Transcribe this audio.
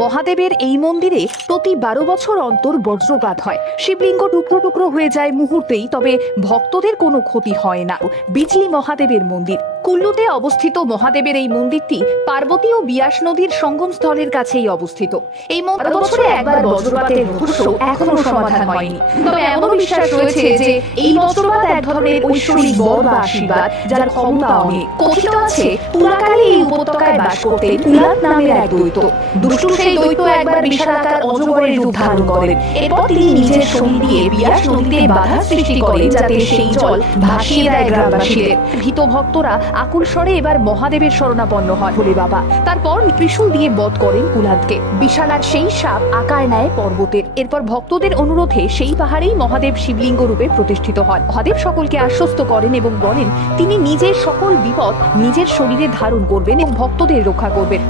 মহাদেবের এই মন্দিরে প্রতি 12 বছর অন্তর বজ্রপাত হয়। শিবলিঙ্গ টুকরো টুকরো হয়ে যায় মুহূর্তেই, তবে ভক্তদের কোনো ক্ষতি হয় না। বিজলি মহাদেবের মন্দির কুল্লুতে অবস্থিত মহাদেবের এই মন্দিরটি পার্বতী ও বিয়াস নদীর সঙ্গম স্থলের কাছেই অবস্থিত। এই বছরে একবার বজ্রপাতের রহস্য এখনো সমাধান হয়নি, তবে এমনও বিশ্বাস রয়েছে যে এই বজ্রপাত এক ধরনের ঐশ্বরিক বর বা আশীর্বাদ, যার ক্ষমতা অনেক। কথিত আছে পুরাকালে এই উপত্যকায় বাস করতেন কুলাত নামের এক দৈত্য। দুষ্টু সেই দৈত্য একবার বিশালাকার অজগরের রূপ ধারণ করেন। এরপর তিনি নিজের শরীর দিয়ে বিয়াস নদীতে বাধা সৃষ্টি করেন, যাতে সেই জল ভাসিয়ে দেয় গ্রামবাসীদের। ভীত ভক্তরা আকুল স্বরে এবার মহাদেবের শরণাপন্ন হয় ভোলে বাবা। তারপর ত্রিশূল দিয়ে বধ করেন কুলাতকে। বিশালার সেই সাপ আকার নেয় পর্বতের। এরপর ভক্তদের অনুরোধে সেই পাহাড়েই মহাদেব শিবলিঙ্গ রূপে প্রতিষ্ঠিত হন। মহাদেব সকলকে আশ্বস্ত করেন এবং বলেন তিনি নিজের সকল বিপদ নিজের শরীরে ধারণ করবেন এবং ভক্তদের রক্ষা করবেন।